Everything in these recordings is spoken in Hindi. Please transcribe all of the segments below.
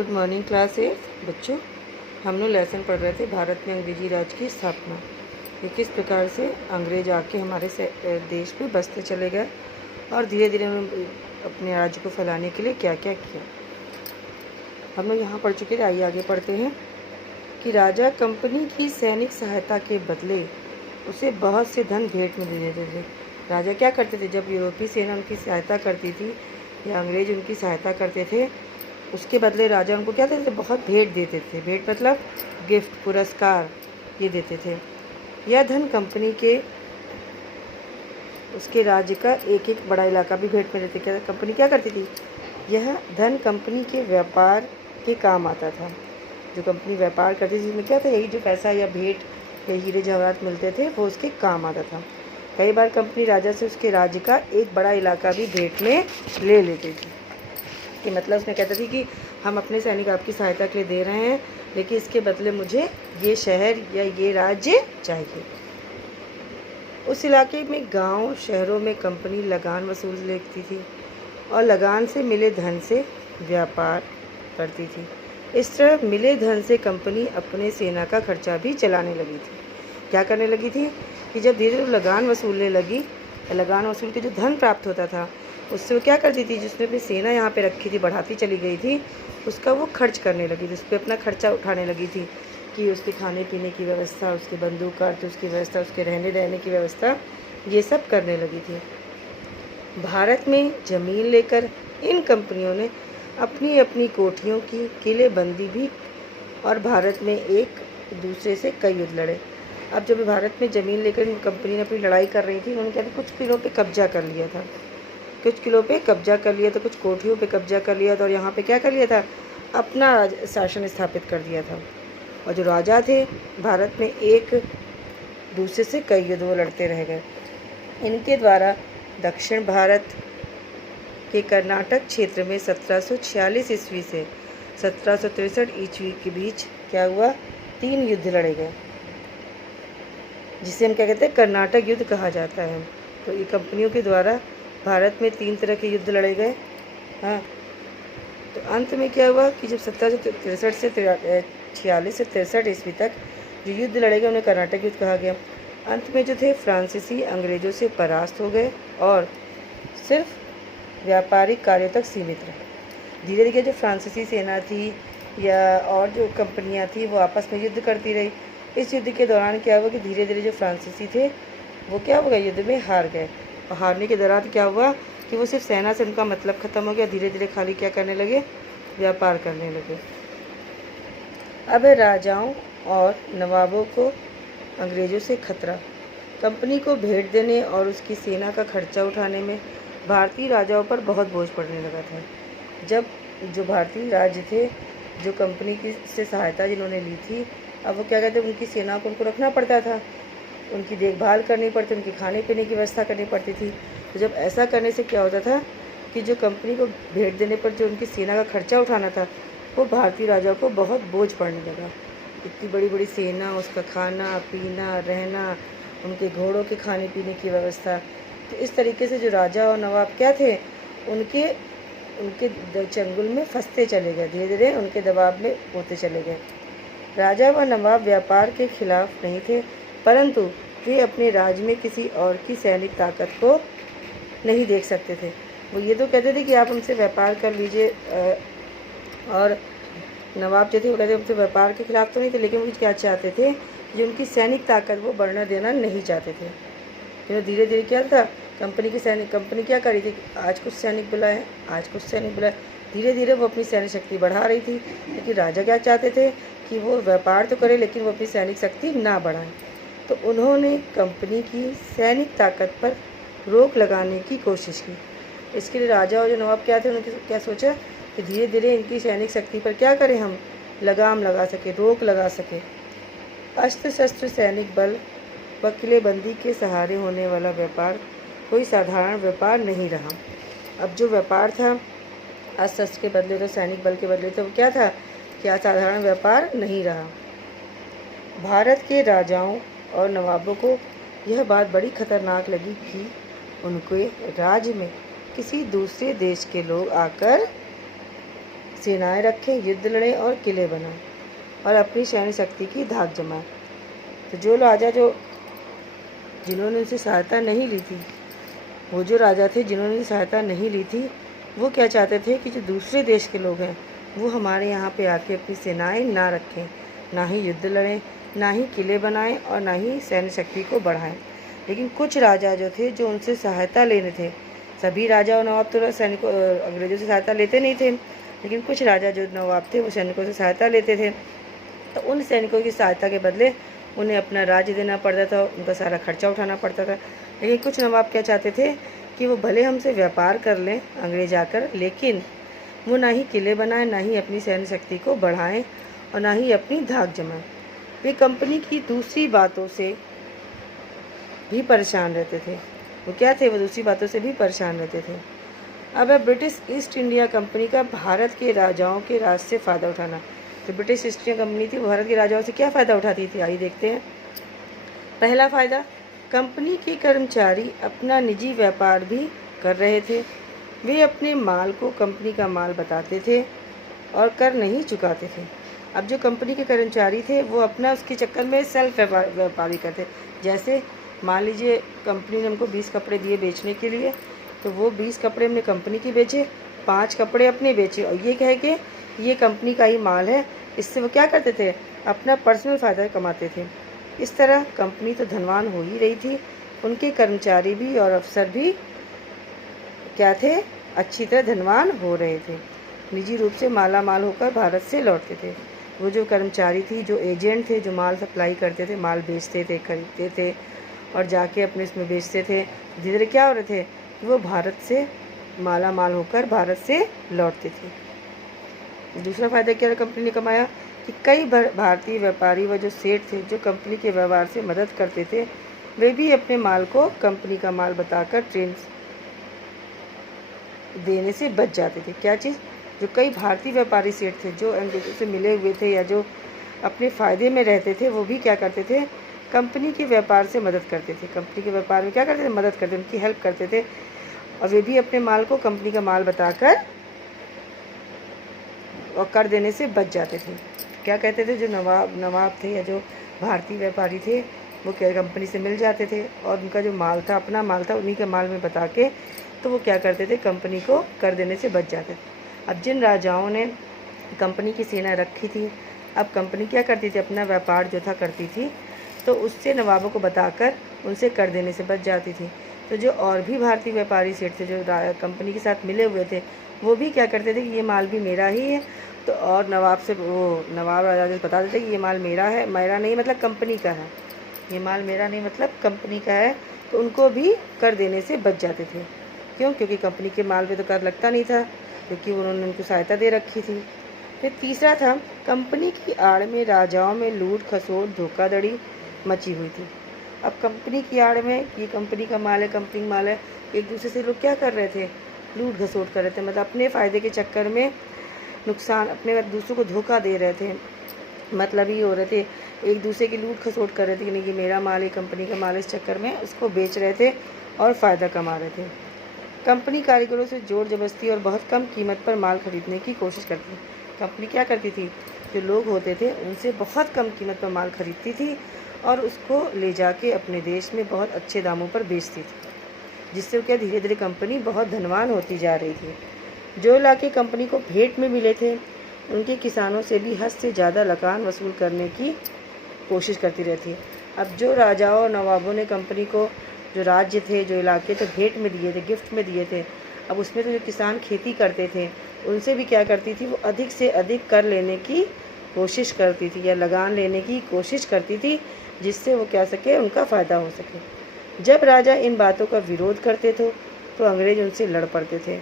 गुड मॉर्निंग क्लास 8 बच्चों। हम लोग लेसन पढ़ रहे थे भारत में अंग्रेजी राज की स्थापना। ये किस प्रकार से अंग्रेज आके हमारे देश में बसते चले गए और धीरे धीरे उन्होंने अपने राज्य को फैलाने के लिए क्या क्या किया। हम लोग यहाँ पढ़ चुके थे, आइए आगे पढ़ते हैं कि राजा कंपनी की सैनिक सहायता के बदले उसे बहुत से धन भेंट में दे देते थे। राजा क्या करते थे, जब यूरोपीय सेना उनकी सहायता करती थी या अंग्रेज उनकी सहायता करते थे, उसके बदले राजा उनको क्या देते थे, बहुत भेंट देते थे। भेंट मतलब गिफ्ट, पुरस्कार ये देते थे। यह धन कंपनी के उसके राज्य का एक एक बड़ा इलाका भी भेंट में देते। क्या कंपनी क्या करती थी, यह धन कंपनी के व्यापार के काम आता था। जो कंपनी व्यापार करती थी जिसमें क्या था, यही जो पैसा या भेंट या हीरे जवाहरात मिलते थे वो उसके काम आता था। कई बार कंपनी राजा से उसके राज्य का एक बड़ा इलाका भी भेंट में ले लेती थी। कि मतलब उसमें कहता थी कि हम अपने सैनिक आपकी सहायता के लिए दे रहे हैं, लेकिन इसके बदले मुझे ये शहर या ये राज्य चाहिए। उस इलाके में गांव शहरों में कंपनी लगान वसूल लेती थी और लगान से मिले धन से व्यापार करती थी। इस तरह मिले धन से कंपनी अपने सेना का खर्चा भी चलाने लगी थी। क्या करने लगी थी कि जब धीरे धीरे लगान वसूलने लगी, लगान वसूल के जो धन प्राप्त होता था उससे वो क्या करती थी, जिसने अपनी सेना यहाँ पे रखी थी, बढ़ाती चली गई थी, उसका वो खर्च करने लगी थी, उस पर अपना खर्चा उठाने लगी थी कि उसके खाने पीने की व्यवस्था, उसके बंदूक आर्थ उसकी व्यवस्था, उसके रहने की व्यवस्था, ये सब करने लगी थी। भारत में ज़मीन लेकर इन कंपनियों ने अपनी अपनी कोठियों की किलेबंदी भी और भारत में एक दूसरे से कई युद्ध लड़े। अब जब भारत में ज़मीन लेकर इन कंपनी ने अपनी लड़ाई कर रही थी, उन्होंने क्या था, कुछ किलों पे कब्जा कर लिया था, कुछ किलों पे कब्जा कर लिया था, कुछ कोठियों पे कब्जा कर लिया था और यहाँ पे क्या कर लिया था, अपना शासन स्थापित कर दिया था। और जो राजा थे भारत में एक दूसरे से कई युद्ध वो लड़ते रह गए। इनके द्वारा दक्षिण भारत के कर्नाटक क्षेत्र में 1746 ईस्वी से 1763 ईस्वी के बीच क्या हुआ, 3 युद्ध लड़े गए, जिसे हम क्या कहते हैं, कर्नाटक युद्ध कहा जाता है। तो ये कंपनियों के द्वारा भारत में 3 तरह के युद्ध लड़े गए। हाँ, तो अंत में क्या हुआ कि जब 1763 से 46 से 63 ईस्वी तक जो युद्ध लड़े गए उन्हें कर्नाटक युद्ध कहा गया। अंत में जो थे फ्रांसीसी अंग्रेज़ों से परास्त हो गए और सिर्फ व्यापारिक कार्यों तक सीमित रहे। धीरे धीरे जो फ्रांसीसी सेना थी या और जो कंपनियां थी वो आपस में युद्ध करती रही। इस युद्ध के दौरान क्या हुआ कि धीरे धीरे जो फ्रांसीसी थे वो क्या हो गए, युद्ध में हार गए। और हारने के दौरान क्या हुआ कि वो सिर्फ सेना से उनका मतलब ख़त्म हो गया, धीरे धीरे खाली क्या करने लगे, व्यापार करने लगे। अब राजाओं और नवाबों को अंग्रेज़ों से खतरा। कंपनी को भेंट देने और उसकी सेना का खर्चा उठाने में भारतीय राजाओं पर बहुत बोझ पड़ने लगा था। जब जो भारतीय राज्य थे, जो कंपनी की से सहायता जिन्होंने ली थी, अब वो क्या कहते हैं, उनकी सेना को उनको रखना पड़ता था, उनकी देखभाल करनी पड़ती, उनकी खाने पीने की व्यवस्था करनी पड़ती थी। तो जब ऐसा करने से क्या होता था कि जो कंपनी को भेंट देने पर जो उनकी सेना का खर्चा उठाना था वो भारतीय राजाओं को बहुत बोझ पड़ने लगा। इतनी बड़ी बड़ी सेना, उसका खाना पीना, रहना, उनके घोड़ों के खाने पीने की व्यवस्था। तो इस तरीके से जो राजा और नवाब क्या थे, उनके चंगुल में फंसते चले गए, धीरे धीरे उनके दबाव में होते चले गए। राजा व नवाब व्यापार के खिलाफ नहीं थे, परंतु वे अपने राज्य में किसी और की सैनिक ताकत को नहीं देख सकते थे। वो ये तो कहते थे कि आप हमसे व्यापार कर लीजिए, और नवाब जो थे वो कहते उनसे व्यापार के खिलाफ तो नहीं थे, लेकिन वो क्या चाहते थे, जो उनकी सैनिक ताकत वो बढ़ना देना नहीं चाहते थे। तो धीरे धीरे क्या था, कंपनी क्या कर रही थी, आज कुछ सैनिक बुलाए, आज कुछ सैनिक बुलाए, धीरे धीरे वो अपनी सैनिक शक्ति बढ़ा रही थी। लेकिन राजा क्या चाहते थे कि वो व्यापार तो करे लेकिन वो अपनी सैनिक शक्ति ना बढ़ाएं। तो उन्होंने कंपनी की सैनिक ताकत पर रोक लगाने की कोशिश की। इसके लिए राजा और जो नवाब क्या थे, उन्होंने क्या सोचा कि धीरे धीरे इनकी सैनिक शक्ति पर क्या करें, हम लगाम लगा सके, रोक लगा सके। अस्त्र शस्त्र सैनिक बल व किलेबंदी के सहारे होने वाला व्यापार कोई साधारण व्यापार नहीं रहा। अब जो व्यापार था अस्त्र शस्त्र के बदले, तो सैनिक बल के बदले, तो वो क्या था, क्या साधारण व्यापार नहीं रहा। भारत के राजाओं और नवाबों को यह बात बड़ी खतरनाक लगी कि उनके राज्य में किसी दूसरे देश के लोग आकर सेनाएं रखें, युद्ध लड़ें और किले बनाएं और अपनी सैन्य शक्ति की धाक जमाएं। तो जो राजा जिन्होंने उनसे सहायता नहीं ली थी, वो जो राजा थे जिन्होंने सहायता नहीं ली थी, वो क्या चाहते थे कि जो दूसरे देश के लोग हैं वो हमारे यहाँ पे आके अपनी सेनाएं ना रखें, ना ही युद्ध लड़ें, ना ही किले बनाएं और ना ही सैन्य शक्ति को बढ़ाएं। लेकिन कुछ राजा जो थे जो उनसे सहायता लेने थे, सभी राजा और नवाब तो सैनिकों अंग्रेज़ों से सहायता लेते नहीं थे, लेकिन कुछ राजा जो नवाब थे वो सैनिकों से सहायता लेते थे। तो उन सैनिकों की सहायता के बदले उन्हें अपना राज्य देना पड़ता था, उनका सारा खर्चा उठाना पड़ता था। लेकिन कुछ नवाब क्या चाहते थे कि वो भले हमसे व्यापार कर लें अंग्रेज आकर, लेकिन वो ना ही किले बनाएं, ना ही अपनी सैन्य शक्ति को बढ़ाएं और ना ही अपनी धाक जमाएं। वे कंपनी की दूसरी बातों से भी परेशान रहते थे। वो क्या थे? वो दूसरी बातों से भी परेशान रहते थे। अब है ब्रिटिश ईस्ट इंडिया कंपनी का भारत के राजाओं के राज से फ़ायदा उठाना। तो ब्रिटिश ईस्ट इंडिया कंपनी थी, भारत के राजाओं से क्या फ़ायदा उठाती थी, आइए देखते हैं। पहला फ़ायदा, कंपनी के कर्मचारी अपना निजी व्यापार भी कर रहे थे। वे अपने माल को कंपनी का माल बताते थे और कर नहीं चुकाते थे। अब जो कंपनी के कर्मचारी थे वो अपना उसके चक्कर में सेल्फ व्यापारी करते। जैसे मान लीजिए कंपनी ने हमको 20 कपड़े दिए बेचने के लिए, तो वो 20 कपड़े हमने कंपनी के बेचे, 5 कपड़े अपने बेचे और ये कह के ये कंपनी का ही माल है। इससे वो क्या करते थे? अपना पर्सनल फ़ायदा कमाते थे। इस तरह कंपनी तो धनवान हो ही रही थी, उनके कर्मचारी भी और अफसर भी क्या थे? अच्छी तरह धनवान हो रहे थे, निजी रूप से माला माल होकर भारत से लौटते थे। वो जो कर्मचारी थी, जो एजेंट थे, जो माल सप्लाई करते थे, माल बेचते थे, खरीदते थे और जाके अपने इसमें बेचते थे, धीरे धीरे क्या हो रहे थे? वो भारत से माला माल होकर भारत से लौटते थे। दूसरा फ़ायदा क्या कंपनी ने कमाया कि कई भारतीय व्यापारी व जो सेठ थे, जो कंपनी के व्यवहार से मदद करते थे, वे भी अपने माल को कंपनी का माल बताकर ट्रेन देने से बच जाते थे। क्या चीज़? जो कई भारतीय व्यापारी सेठ थे, जो अंग्रेजों से मिले हुए थे या जो अपने फ़ायदे में रहते थे, वो भी क्या करते थे? कंपनी के व्यापार से मदद करते थे। कंपनी के व्यापार में क्या करते थे? मदद करते, उनकी हेल्प करते थे और वे भी अपने माल को कंपनी का माल बताकर और कर देने से बच जाते थे। क्या कहते थे? जो नवाब थे या जो भारतीय व्यापारी थे, वो क्या कंपनी से मिल जाते थे और उनका जो माल था, अपना माल था, उन्हीं के माल में बता के तो वो क्या करते थे? कंपनी को कर देने से बच जाते थे। अब जिन राजाओं ने कंपनी की सेना रखी थी, अब कंपनी क्या करती थी? अपना व्यापार जो था करती थी, तो उससे नवाबों को बताकर उनसे कर देने से बच जाती थी। तो जो और भी भारतीय व्यापारी सेठ थे, जो कंपनी के साथ मिले हुए थे, वो भी क्या करते थे कि ये माल भी मेरा ही है, तो और नवाब राजा से बता देते कि ये माल मेरा है, मेरा नहीं मतलब कंपनी का है, ये माल मेरा नहीं मतलब कंपनी का है, तो उनको भी कर देने से बच जाते थे। क्यों? क्योंकि कंपनी के माल पे तो कर लगता नहीं था, क्योंकि उन्होंने उनको सहायता दे रखी थी। फिर तीसरा था, कंपनी की आड़ में राजाओं में लूट खसोट धोखाधड़ी मची हुई थी। अब कंपनी की आड़ में, ये कंपनी का माल है, कंपनी माल है, एक दूसरे से लोग क्या कर रहे थे? लूट घसोट कर रहे थे, मतलब अपने फ़ायदे के चक्कर में नुकसान, अपने दूसरों को धोखा दे रहे थे, मतलब ये हो रहे थे, एक दूसरे की लूट खसोट कर रहे थे कि नहीं, ये मेरा माल है, कंपनी का माल, इस चक्कर में उसको बेच रहे थे और फ़ायदा कमा रहे थे। कंपनी कारीगरों से जोर जबरदस्ती और बहुत कम कीमत पर माल खरीदने की कोशिश करती। कंपनी क्या करती थी? जो लोग होते थे उनसे बहुत कम कीमत पर माल खरीदती थी और उसको ले जाके अपने देश में बहुत अच्छे दामों पर बेचती थी, जिससे क्या धीरे धीरे कंपनी बहुत धनवान होती जा रही थी। जो इलाके कंपनी को भेंट में मिले थे, उनके किसानों से भी हद से ज़्यादा लगान वसूल करने की कोशिश करती रहती। अब जो राजाओं और नवाबों ने कंपनी को जो राज्य थे, जो इलाके थे, भेंट में दिए थे, गिफ्ट में दिए थे, अब उसमें तो जो किसान खेती करते थे उनसे भी क्या करती थी? वो अधिक से अधिक कर लेने की कोशिश करती थी या लगान लेने की कोशिश करती थी, जिससे वो क्या सके, उनका फ़ायदा हो सके। जब राजा इन बातों का विरोध करते थे तो अंग्रेज उनसे लड़ पड़ते थे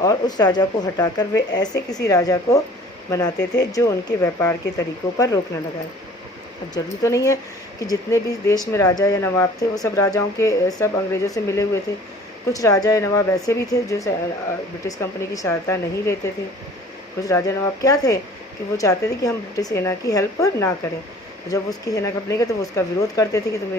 और उस राजा को हटाकर वे ऐसे किसी राजा को बनाते थे जो उनके व्यापार के तरीक़ों पर रोक न लगाए। अब जरूरी तो नहीं है कि जितने भी देश में राजा या नवाब थे वो सब सब अंग्रेज़ों से मिले हुए थे। कुछ राजा या नवाब ऐसे भी थे जो ब्रिटिश कंपनी की सहायता नहीं लेते थे। कुछ राजा नवाब क्या थे कि वो चाहते थे कि हम ब्रिटिश सेना की हेल्प ना करें। तो जब उसकी है ना कंपनी का, तो वो उसका विरोध करते थे कि तुम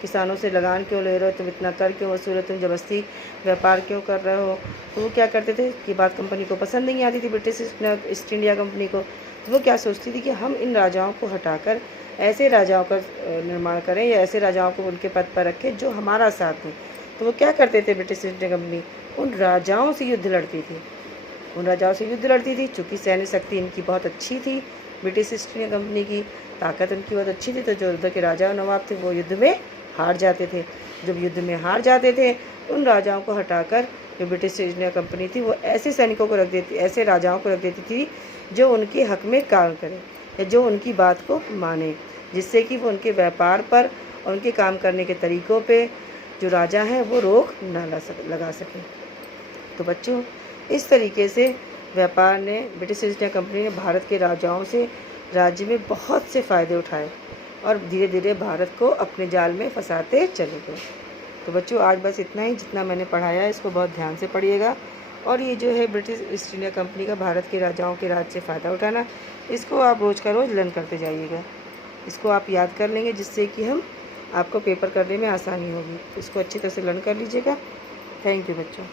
किसानों से लगान क्यों ले रहे हो, तुम इतना कर क्यों वसूल हो, तुम जबरदस्ती व्यापार क्यों कर रहे हो। तो वो क्या करते थे कि बात कंपनी को पसंद नहीं आती थी, ब्रिटिश ईस्ट इंडिया कंपनी को। तो वो क्या सोचती थी कि हम इन राजाओं को हटाकर ऐसे राजाओं का निर्माण करें या ऐसे राजाओं को उनके पद पर रखें जो हमारा साथ दें। तो वो क्या करते थे, ब्रिटिश ईस्ट इंडिया कंपनी उन राजाओं से युद्ध लड़ती थी, चूँकि सैन्य शक्ति इनकी बहुत अच्छी थी, ब्रिटिश ईस्ट इंडिया कंपनी की ताकत उनकी बहुत अच्छी थी। तो जो उधर के राजा और नवाब थे वो युद्ध में हार जाते थे। जब युद्ध में हार जाते थे, उन राजाओं को हटाकर जो ब्रिटिश ईस्ट इंडिया कंपनी थी वो ऐसे सैनिकों को रख देती, ऐसे राजाओं को रख देती थी जो उनके हक में काम करें या जो उनकी बात को माने, जिससे कि वो उनके व्यापार पर और उनके काम करने के तरीक़ों पे जो राजा हैं वो रोक ना लगा सकें। तो बच्चों, इस तरीके से व्यापार ने, ब्रिटिश ईस्ट इंडिया कंपनी ने भारत के राजाओं से राज्य में बहुत से फ़ायदे उठाए और धीरे धीरे भारत को अपने जाल में फंसाते चले गए। तो बच्चों, आज बस इतना ही, जितना मैंने पढ़ाया है इसको बहुत ध्यान से पढ़िएगा। और ये जो है ब्रिटिश ईस्ट इंडिया कंपनी का भारत के राजाओं के राज से फ़ायदा उठाना, इसको आप रोज़ का रोज़ लर्न करते जाइएगा। इसको आप याद कर लेंगे, जिससे कि आपको पेपर करने में आसानी होगी। इसको अच्छी तरह से लर्न कर लीजिएगा। थैंक यू बच्चों।